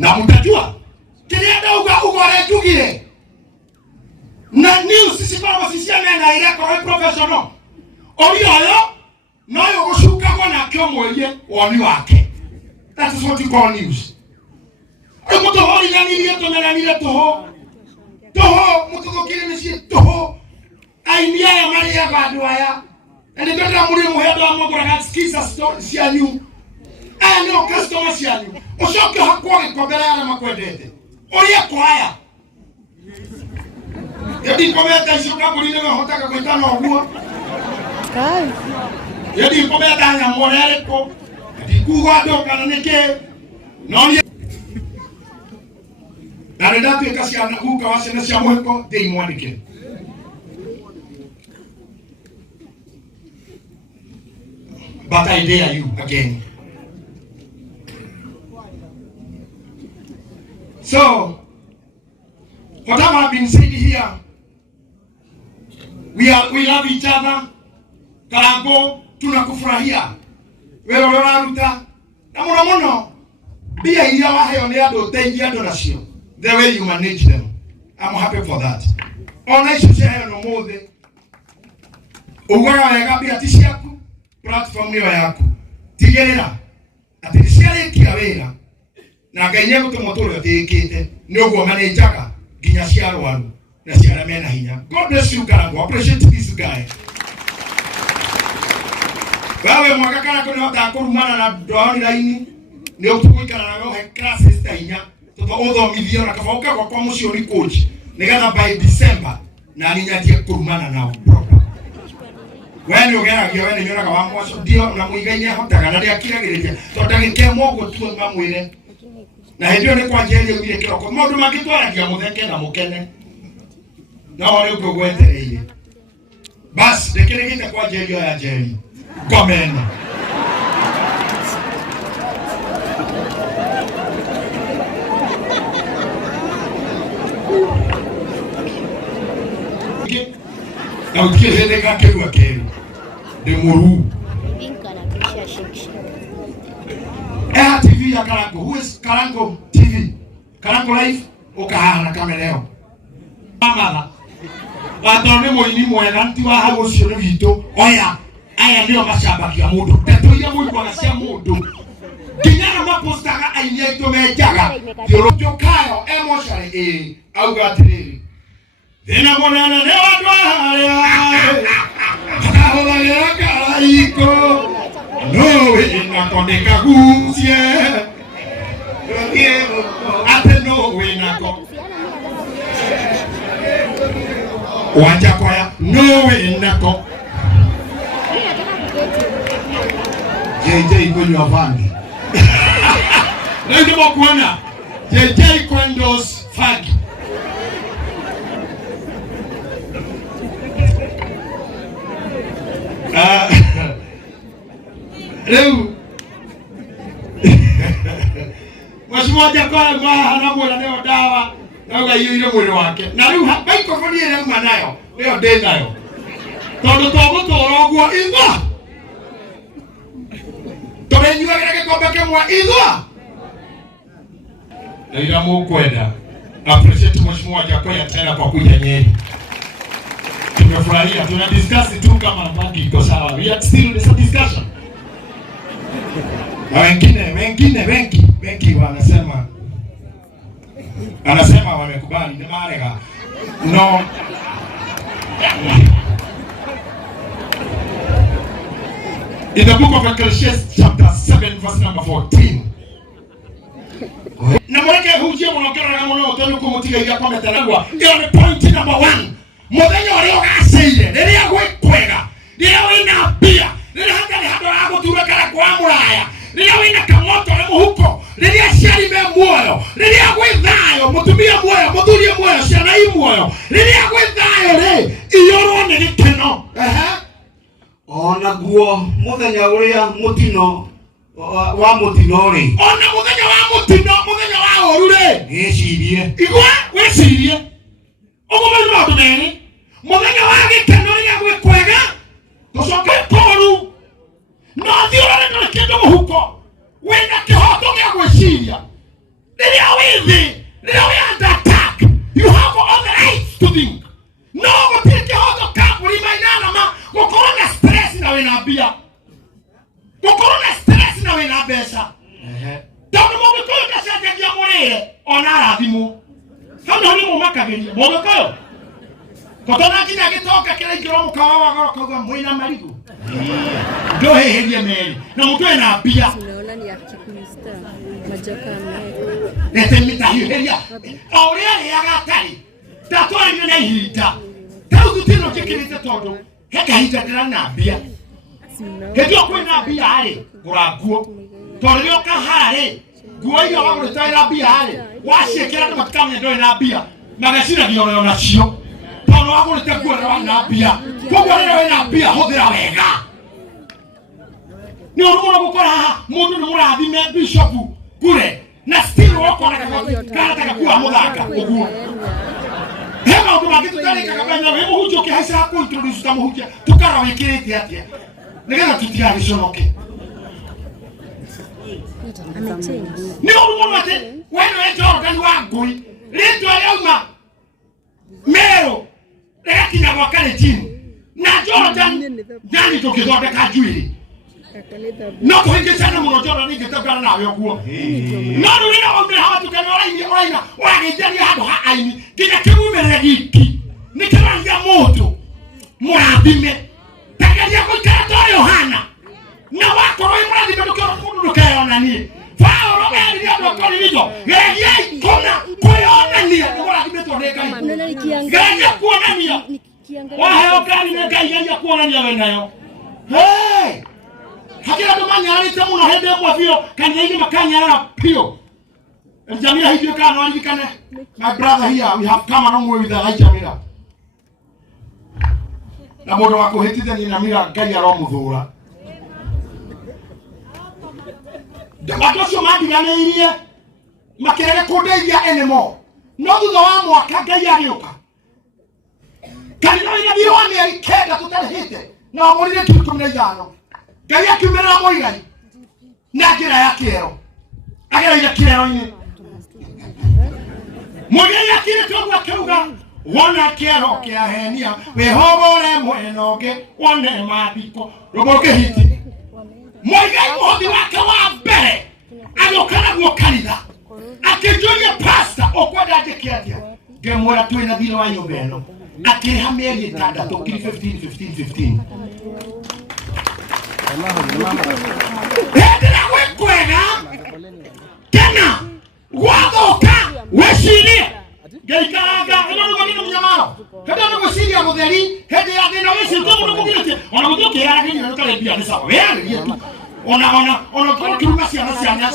na mtajua kile ndio ugore jugire na news sisi kama sisi na ile kwa professional oyo nayo gushuka kwa na kyo moye woni wake. That is what you call news. Mutu hori nyanire to nyanire toho mutu kokire misi toho ainia ya mali ya badu aya ende beta muri muhedo amogora gaskiza story sianyu no customer sianyu oshoke hakwa ikobera ya makwendete oria kwaya yadi kometa ishoka muri ne hotaka kwitana oguo kai yadi kometa nya morere ko dikuwa do kana neke no na redatu ekasiana huka wasena cia mweko dei mwanike. But I dare you again. So, whatever I've been saying here, we love each other. Karango tunakufurahia. Wewe unaruta na mono bia ile wahe oneado tengia donation. The way you manage them, I'm happy for that. Ona ishusha no mode. Ugora ya gabi atishaku platform niyo yako. Tigerera. Atishare kiawera. Na ganye gutumotoro yatekete. Nyogo manager ginya ciaro waru. Na ciara mena hinya. God bless you Karango. Appreciate this guy. Bawe mwaka kana kuna takurumana na doani laini. Ni utukuikana na he classes ta hinya. Toto odo milioni akafauka kwa musio ni coach. Nigana by December na ninyatie kurumana nao program. Wewe ugera gyo wewe nyona ka wamwa so dio na muiganya hotaga na ria kiragiriria. Tondagike mogo tuwe mamwire. Na hendio ni kwa njeri ugire kiroko. Mundu magitwaragia mutheke na mukene. Na wale uko gwetereire. Bas dekiregite kwa njeri ya njeri. Komena. Na ukiye ndeka kewa kero de moru inkana kisha shikshi TV ya Karango. Who is Karango TV? Karango live okahana kameleo mama watone moini mwena nti wa hago cio wito oya aya ndio mashabaki ya mundu teto ya mundu wanasia mundu kinyana mapostaga ainia itomejaga yorojo kayo emotionally au gatiriri ena monana ne wadwa hale akahola karaiko no ina kondeka gusie ate no ina ko wanja koya no ina ko JJ kwenye wafandi ndio mkuona JJ kwendos fagi leo mwashimoja kwa mwana mwana leo dawa na ile mwili wake na leo haiko foni ile mwanayo leo denayo todo torogwa inga tobenjua kile kikombe mwa inga ila mukwenda appreciate mheshimiwa kwa tena kwa kuja Nyeri. Tumefurahia, tuna discuss tu kama bangi iko sawa. We are still in this discussion. Na wengi wanasema wamekubali ni marega. No. In the book of Ecclesiastes chapter 7 verse number 14. Na mweke hujie mwanokera na mwanao tano kumutiga ya kwa metalagwa. Hiyo ni point number 1. Muthenya uri ugaceire riria gwikwega riria wina pia riria hatari handu ha guturekara kwa muraya riria wina kamoto na muhuko riria ciari me muoyo riria gwi thayo mutumia muoyo muthurie muoyo ciana i muoyo riria gwi thayo ri iyoro ni gikeno ona guo muthenya uria mutino wa mutino ri ona muthenya wa mutino muthenya wa oru ri gicirie igwa wicirie ogomani ma tumeni muthenya wa gikeno riria gwikwega tucoke koru no thiurare na kindu muhuko wina kihoto gia gwiciria riria anything. Now we are under attack. You have all the rights to think. No, but take your other camp. Remind ma. Go corona stress na we na bia. Go corona stress na we na besa. Don't mo be ko na sa dia morere. Onara bimu. Hano ni mo makageni. Mo be ko. Kotona kina gitoka kile kiromo kawa kwa mwina marigo. Ndio heheria meli. Na mtu ana bia. Tunaona ni akikista. Majoka ameka. Nete mitahiria. Aurea ya gatari. Tatoa ni na hita. Tautu tino kikirite todo. Heka hita kana bia. Kedio kwina bia ale. Kuraguo. Torio kahare. Guo yo wa kutaira bia ale. Washekera ndo makamya ndo na bia. Magashira ndio na sio. Tono wako nitakuwa na bia. Kwa leo na bia hodera wega. Ni unaona gukora mundu ni murathime bishop kure na still wako na kana kuwa muthaka uguo. Hema ndo magitu kale kakabanya wewe hujoke haisa ku introduce kama hukia tukara wikirite atia. Nigera tutia rishonoke. Ni unaona ate wewe Jordan wangui. Leto alioma. Mero Ekinya wakale chini. Na Jordan jani tokizote kajuili. No kuhinge sana muno Jordan ngetabana nawe okuo. No nurira ombe hawa tukana oraina wagejani hado ha aini. Kinya kimumere giki. Nikiranja moto. Murathime. Tagaria kuikara to Yohana. Na wakoro imurathime tukero mundu nukayonanie. Paulo ndio dokoni hizo. Yeye kona kuonania ni murathime to neka. Ganya kuonania. Waheo gani neka yeye kuonania wewe nayo. Hey! Hakika tumanya alita muno hende kwa vio kanya hili makanya na pio. Jamila hiyo kana walikane. My brother here we have come along with the Jamila. Na modo wako hetite ni namira gaya ro muthura. Watoto madi yameirie makerere kudeithia enemo. No thutha wa mwaka gaya rioka. Kanino ina biro wa mieri kenda tutarehite. Na amorire kitu 15. Gaya kimera moigai. Na kira ya kero. Agera ya kero ni. Moya ya kire togwa keuga. Wana kero kia henia. We hobore mwenoge. Wane mabiko. Roboke hiti. Moigai modi wake wa mbere. Agokana guokanitha. Akijoya pasta okwenda ajekiatia. Gemora twina thilo wa nyobeno. Akiha mieri itandatu 15. Hedera wekwega. Tena wathoka wecirie. Geikaraga ino ngomino munyamaro. Hedera wecirie mutheri hede ya thina wecirie mundu mugirite. Ona guthoke ya ngini no kale bia ni sawa. Wewe ona kwa kiruma ciana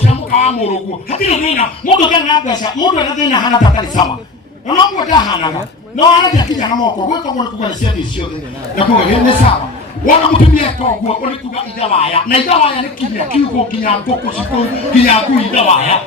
ciamo kawa murugu. Hatire thina mundu kana mbeca mundu ena thina hana tatari sawa. Ona mwenda hanaga. No ana kinya na moko gwiko gwe kugana ciathi ciothe. Na kuga ni sawa. Wana mutumia koguo uri kuga idawaya na idawaya ni kinya kiugo kinya ngoko ciko kinya ku idawaya.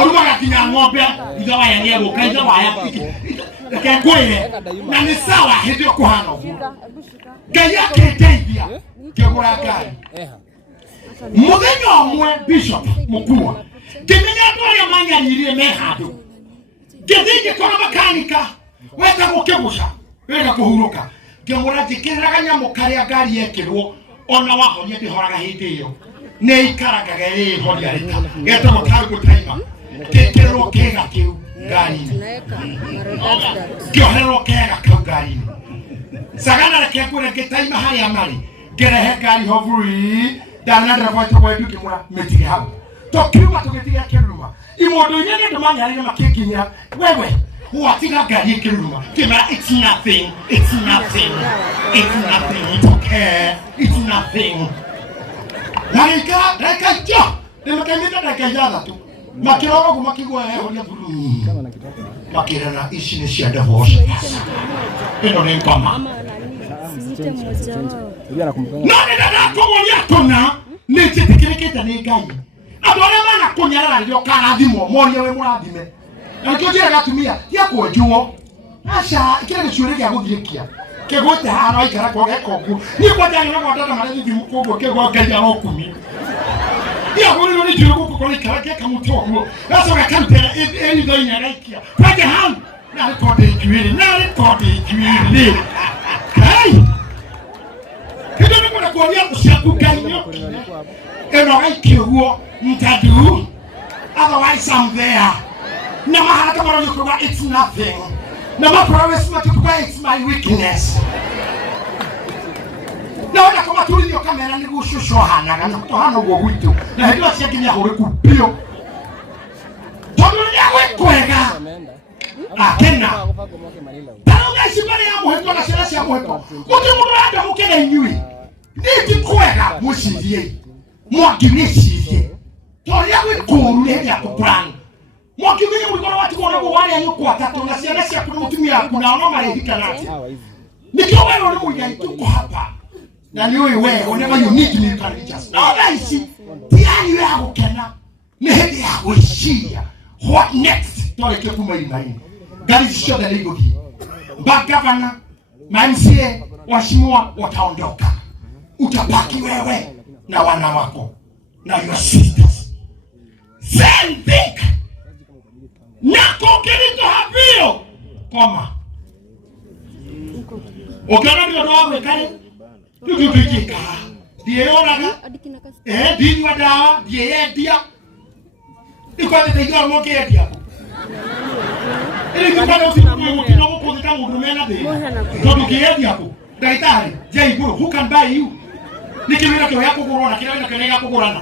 Arumaga kinya ng'ombe idawaya ni agoka idawaya. Kengwire na ni sawa hindi kuhana uguo. Ngai aketeithia kegura ngai. Muthenya omwe bishop mukua. Kimenya twaria manyaririe me handu. Githige kora makanika weta gukibusha wega kuhuruka ngemura jikiraga nyamo karia ngari yekirwo ona wahoria ndihoraga hindi iyo ne ikaraga gere horia rita geto mukaru taima kekirwo kega kiu ngari kioherwo kega kau ngari sagana na kekure gitaima haria mari gerehe ngari hovuri danadra kwa tokwedu kimura metige hau tokiuma tugetiga kiruma imodo nyene ndamanya ari makikinya wewe huatika gari kiruma kema it's nothing it's okay it's nothing laika jo nimekamita dakika jana tu makirogo kumakigwa horia bulu makirana ici ni cia divorce ino ni ngoma nani dada kumonia kuna ni titikirikita ni ngai adore mana kunyara rio kana thimo morie we murathime na kijira gatumia ya kujuo acha kile gicure gya guthirikia kegote hano ikara kwa gekogu ni kwa jani no ndata mara thimu kogo kego kaja rokumi ya huri ni jiro ko ko ka ka muto ko asa ka kan tera eni do ina raikia kwa ke han na record ikwiri hey kido ni kuna kwa ya kushaku kanyo eno raikia huo mtadu otherwise I'm there na mahala kama rojo it's nothing na mapromise matukuba it's my weakness naona kama tulio kamera ni gushusho hana kana kutohana ugo witu na hilo siakinya hore kupio todunia wekwega akena taruga sibare ya muheko na sera cia muheko kuti mundu anda mukena inyui niti kwega musirie mwakimisirie toria wekuru ne ya kuplan mwakimenya mulikono watu kuona wale anyuko atatu na sera cia kumutumia kuna ona marehika nati nikiwa wewe ni mujai tuko hapa na niwe whenever you need me you can reach us. No laisi tiani we agukena ni hindi ya kuishia what next toleke kuma imani gari sio the legal key back governor MCA washimua wataondoka utabaki wewe na wana wako na your sisters same thing nako kilito havio koma okana ndio wawe kale tukipikika die oraga dini wa dawa die yedia ikwate tegwa moke yedia ili kipata usiku kinogo kuzita mudumena de todo kiyedia ko daitari jai bro who can buy you nikimira kwa yako corona kila na kenega kukurana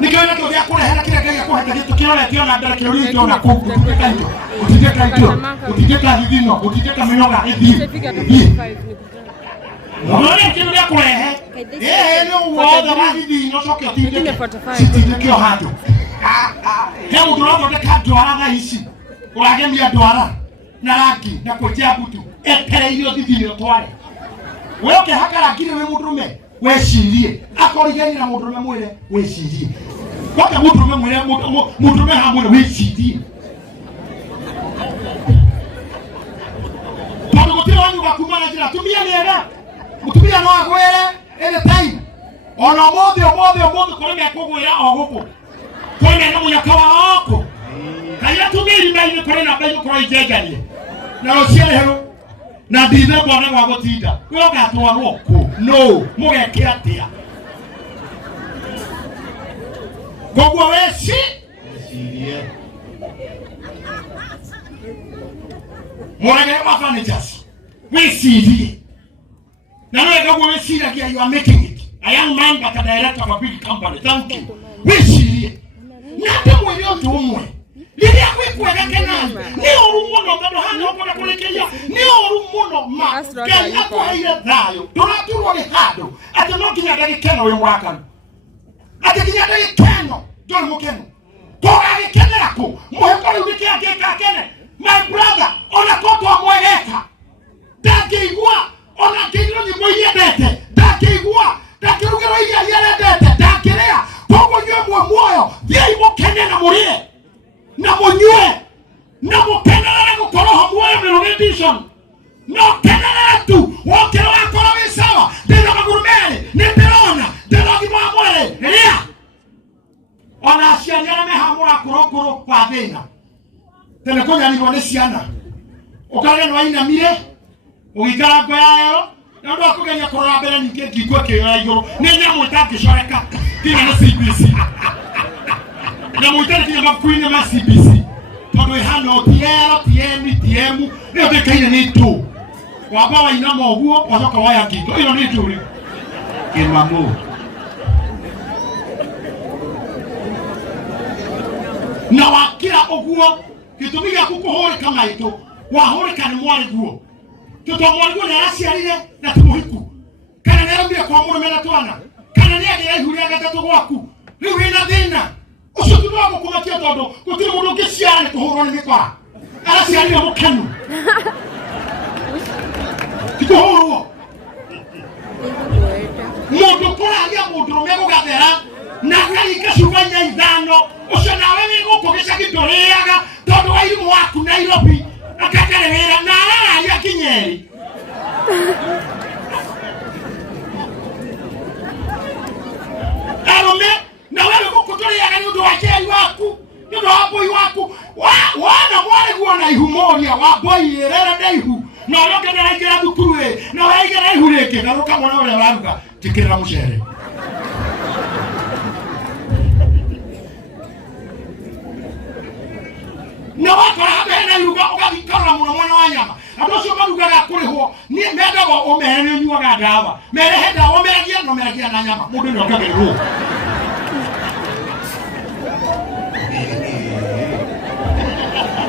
nikana kwa yako hela kila kaya kwa hata kitu kile tio na dara kile ndio na kuteka hiyo utiteka hivino utiteka minoga hivi Mwana kile yako no wada hivi no soke utiteka hado hebu tunapo teka doara hizi uragembia doara na rangi na kujia butu etere hiyo hivi twale wewe hakala kile wewe mudume weshirie akorigeni na mudume mwele weshirie kwa mudume mwele mudume hamwe weshirie Pado kutiro wangu bakumana jira tumia niera mutumia no agwere any time ona mode kole ya kugwira oguko kole na munyakawa oko kaya tumiri mai kole na bayo kole ijeganie na rociere hero na ndithe bwana wa gutinda we ugatwarwo ku no mugeke atia gogwa weci morage wa furnitures we see na no gogwa weci like you are making it a young man but a director of a big company thank you we see na temo ile ndio umwe Lili ya kwega kenani ni orumuno bado hana okona kulekelia ni orumuno ma kai yako haile dayo tunaturo ni hado ate no kinya dagi keno we mwaka ate kinya dagi keno dole mukeno kwa kene yako muheko ubiki ake ka kene my brother ona koto amweleka dagi igua ona kidro ni moye bete dagi igua dagi rugero ya yale bete dagi lea pogo yemwe moyo ye mukene na murie na monywe na mukenera gukoroha mwoyo melodition no kenera tu wokero akora bisawa ndino magurumere ndirona ndino gimamwere elia ona asianyana mehamura kurokuro kwa thina tene konya ni bone ciana ukage no aina mire ugikara kwa yayo na ndo akugenya korora mbere ninge ngikwa kiyo iguru ni nyamu itakicoreka kina na CBC na muitani kile makuine ma CBC todo ihano TM leo bekaine ni tu waba wa ina moguo wasoka waya kito ilo ni tu kimamu na wakira oguo kitumiga kukuhore kama ito wahore kan mwari guo toto mwari guo na asiarire na tumuhiku kana nerambia kwa muno mena twana kana ni agira ihuria gatatu gwaku riu ina thina ucio tunago kumatia todo gutiri mundu ngiciane kuhurwo ni mikora arasiarire mukenu kuhurwo mundu kuragia mundu rumego gathera na kalika shubanya ithano ucio nawe ni gukugica gituriaga todo wa irimu waku Nairobi akakare wira na ya Kinyeri moria wa boy rera daihu na roke na ikira dukuru na waigera ihureke na roka mwana ule waruga tikira muchere na wakora habe na yuga ukabikora muno mwana wa nyama adoso baruga ga kuriho ni meda wa omere nyuga dawa mere heda omere no mere na nyama mundu ni okaberu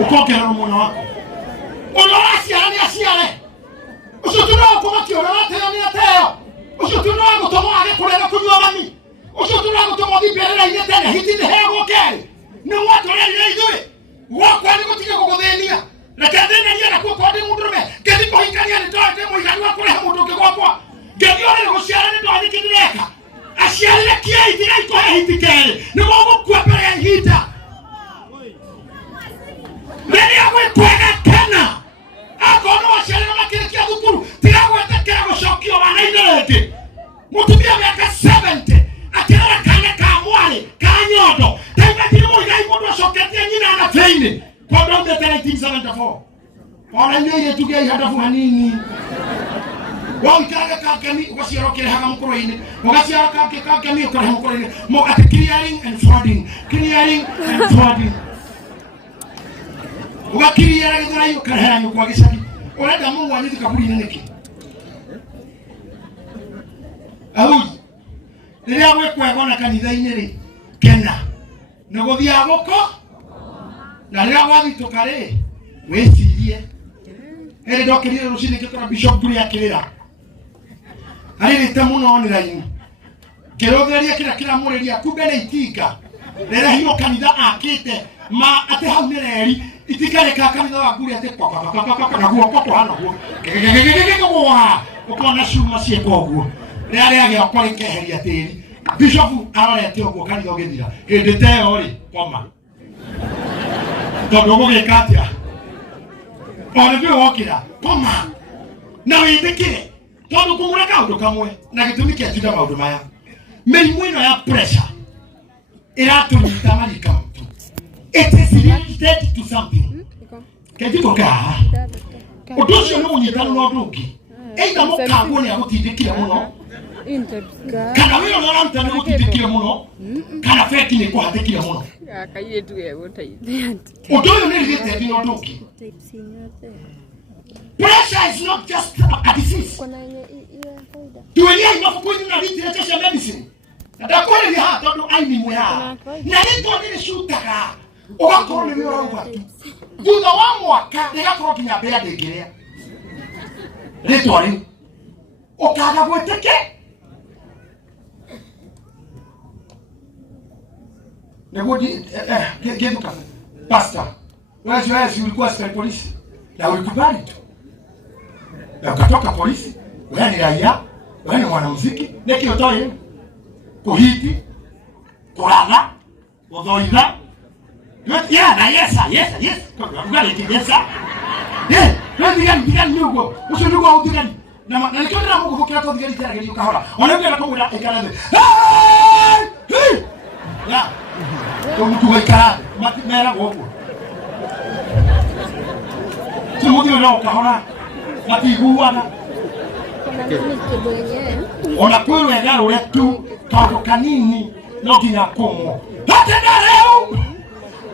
ukokera muno wako Asiare. Ushotuna kwa kiona tena ni ateo. Ushotuna kutomo age kurega kunywa mami. Ushotuna kutomo bibera ine tena hiti ni hego keri. Ni watu wale idure. Wako ni kutika kugodenia. Na kadena ni na kwa ndi mundume. Kedi ko hikania ni toa temo igani wako le mundu kwa. Kedi ole ko siara ni toa nikineka. Asiare kia idira iko hiti keri. Ni wako kwa pere hita. Nani akwe kwega tena. Akono washirika makirikia dukuru tirago etekera goshokio bana inelete mutubia miaka 70 akira kanya ka mwale ka nyodo taifa dirimo igai modo shokete nyina na feine kwa ndo 1974 ona nyo ile tuge hada fu hanini wao kaga ka kami washirokere haga mukurwaeni mugashira ka kami ukora mukurwaeni mo at clearing and flooding Wakiri ya githara yu karehera yu kwa gicagi urenda mungu anyithi kaburi niki au riria gwekwego na kanitha-ini ri kena na guthia goko na riria wathituka ri wicirie eri ndokirire rucini ngikora bishop kuri akirira aririte muno ni raini kirotheria kira muriria kumbe ni itinga riria hiyo kanitha akite ma ate hau ni reri itikare kaka ni wa guri ate kwa na guo kwa hano guo ukona shuma cie koguo riari age okore keheria tiri bishop arorete oguo kanitha ogethira hindite ori koma tondu gugikatia ona ndio wokira koma na withikire tondu kumureka undu kamwe na gitumi kia juda maundu maya merimu ino ya pressure iratunyita marika mtu. It is related to something. Kejiko ka. Udocio no munyita no ndungi. Either mo kago ni agutindikire muno. Kana wiro no ranta ni gutindikire muno. Kana feki ni kuhathikire muno. Akaire tu eguteithia. Udocio ni related no ndungi. Pressure is not just a disease. Tuelia imafukuini na literature medicine. Ndakore ni ha tondu aini mwa. Na nito ni shutaga. Ugakoro ni wira ugatu. Thutha wa mwaka ndegakoro kinya mbere ndingiria. Ritwari. Ukaga gweteke. Negodi geduka. Pastor. Wewe ulikuwa askari polisi. Na ulikubali tu. Na ukatoka polisi. Wewe ni raia. Wewe ni mwanamuziki. Neki utoi. Kuhiti. Kurana. Udhoidha. Yeah, na yes. Kwa yesa. Yeah, ndigani nyugo. Usunugo udigani. Na nikiona Mungu vukira to digani tena gari ukahora. Ona ndio anakomura ikaraze. Ya. Mtu waikara, mera gogo. Tumudio leo ukahora. Matiguana. Ona kwero ya ule tu kago kanini no kinya komo. Hata leo.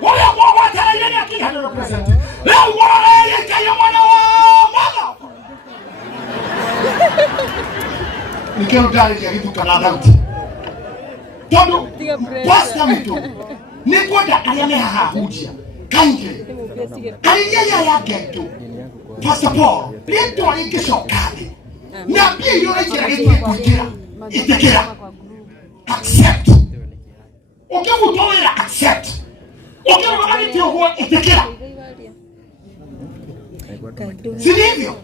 Wale kwa tena yeye akihana represent. Leo wale kaya mwana wa mama. Nikero dali ya kitu kana dauti. Todo pasta mtu. Nikoda aliameha hujia. Kange. Alinya ya geto. Pastor Paul, leto alikishokali. Na pia yule kile itekera. Accept. Ukimutolera accept. Ukimwona kitu huo itekera. Sivyo?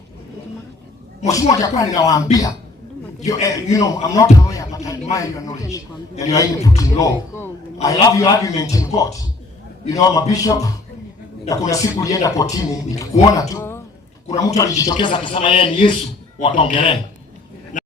Mheshimiwa Jakwani nawaambia, you know, I'm not a lawyer, but I admire your knowledge and your input in law. I love your argument in court. You know, I'm a bishop. Na kuna siku nilienda kotini nikikuona tu. Kuna mtu alijitokeza akasema yeye ni Yesu wa Tongereni.